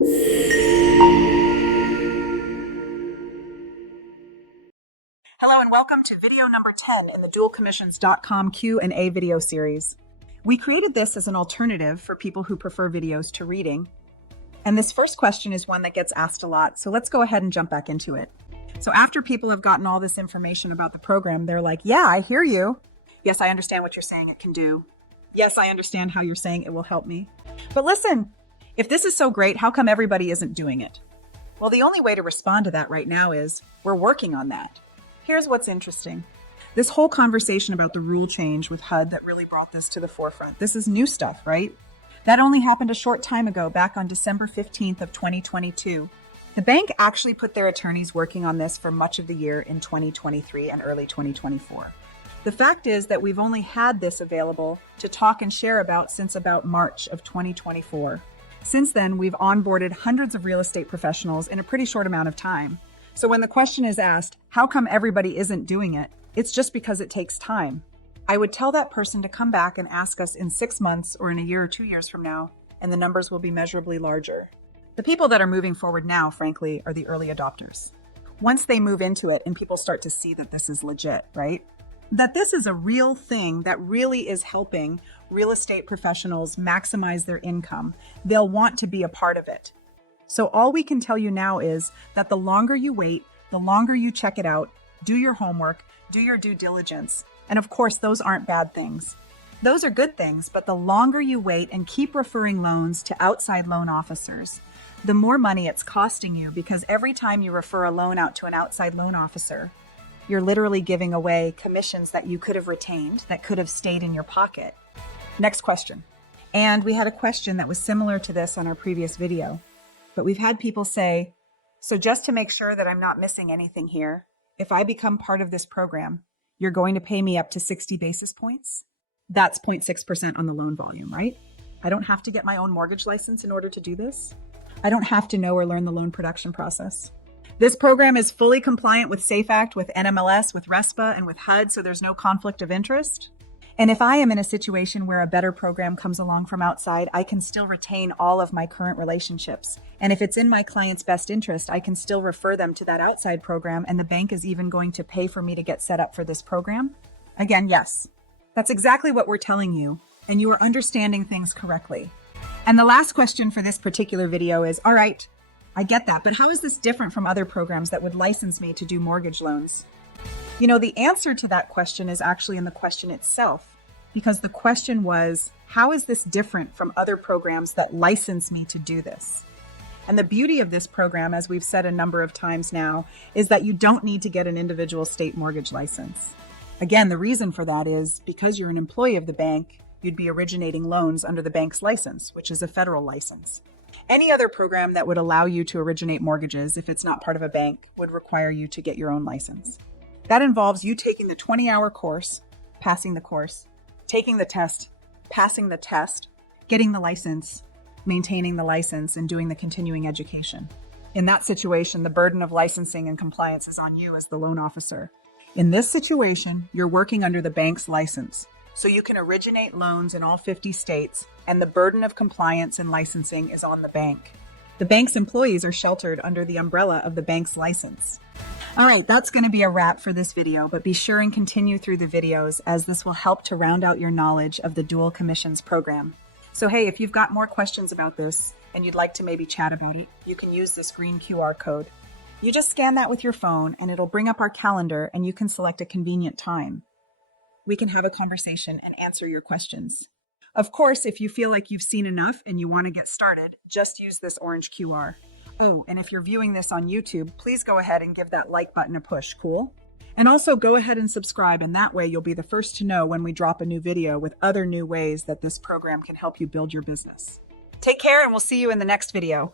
Hello and welcome to video number 10 in the dualcommissions.com Q&A video series. We created this as an alternative for people who prefer videos to reading. And this first question is one that gets asked a lot, so let's go ahead and jump back into it. So after people have gotten all this information about the program, they're like, yeah, I hear you. Yes, I understand what you're saying it can do. Yes, I understand how you're saying it will help me. But listen, if this is so great, how come everybody isn't doing it? Well, the only way to respond to that right now is we're working on that. Here's what's interesting. This whole conversation about the rule change with HUD that really brought this to the forefront. This is new stuff, right? That only happened a short time ago, back on December 15th of 2022. The bank actually put their attorneys working on this for much of the year in 2023 and early 2024. The fact is that we've only had this available to talk and share about since about March of 2024. Since then, we've onboarded hundreds of real estate professionals in a pretty short amount of time. So when the question is asked, how come everybody isn't doing it? It's just because it takes time. I would tell that person to come back and ask us in 6 months or in a year or 2 years from now, and the numbers will be measurably larger. The people that are moving forward now, frankly, are the early adopters. Once they move into it and people start to see that this is legit, right? That this is a real thing that really is helping real estate professionals maximize their income, they'll want to be a part of it. So all we can tell you now is that the longer you wait, the longer you check it out, do your homework, do your due diligence. And of course, those aren't bad things. Those are good things, but the longer you wait and keep referring loans to outside loan officers, the more money it's costing you, because every time you refer a loan out to an outside loan officer, you're literally giving away commissions that you could have retained, that could have stayed in your pocket. Next question. And we had a question that was similar to this on our previous video, but we've had people say, so just to make sure that I'm not missing anything here, if I become part of this program, you're going to pay me up to 60 basis points? That's 0.6% on the loan volume, right? I don't have to get my own mortgage license in order to do this. I don't have to know or learn the loan production process. This program is fully compliant with SAFE Act, with NMLS, with RESPA, and with HUD, so there's no conflict of interest. And if I am in a situation where a better program comes along from outside, I can still retain all of my current relationships. And if it's in my client's best interest, I can still refer them to that outside program, and the bank is even going to pay for me to get set up for this program. Again, yes, that's exactly what we're telling you, and you are understanding things correctly. And the last question for this particular video is, all right, I get that, but how is this different from other programs that would license me to do mortgage loans? You know, the answer to that question is actually in the question itself, because the question was, how is this different from other programs that license me to do this? And the beauty of this program, as we've said a number of times now, is that you don't need to get an individual state mortgage license. Again, the reason for that is because you're an employee of the bank, you'd be originating loans under the bank's license, which is a federal license. Any other program that would allow you to originate mortgages, if it's not part of a bank, would require you to get your own license. That involves you taking the 20-hour course, passing the course, taking the test, passing the test, getting the license, maintaining the license, and doing the continuing education. In that situation, the burden of licensing and compliance is on you as the loan officer. In this situation, you're working under the bank's license, so you can originate loans in all 50 states, and the burden of compliance and licensing is on the bank. The bank's employees are sheltered under the umbrella of the bank's license. All right, that's going to be a wrap for this video, but be sure and continue through the videos, as this will help to round out your knowledge of the dual commissions program. So hey, if you've got more questions about this and you'd like to maybe chat about it, you can use this green QR code. You just scan that with your phone and it'll bring up our calendar, and you can select a convenient time. We can have a conversation and answer your questions. Of course, if you feel like you've seen enough and you want to get started, just use this orange QR. Oh, and if you're viewing this on YouTube, please go ahead and give that like button a push, cool? And also go ahead and subscribe, and that way you'll be the first to know when we drop a new video with other new ways that this program can help you build your business. Take care, and we'll see you in the next video.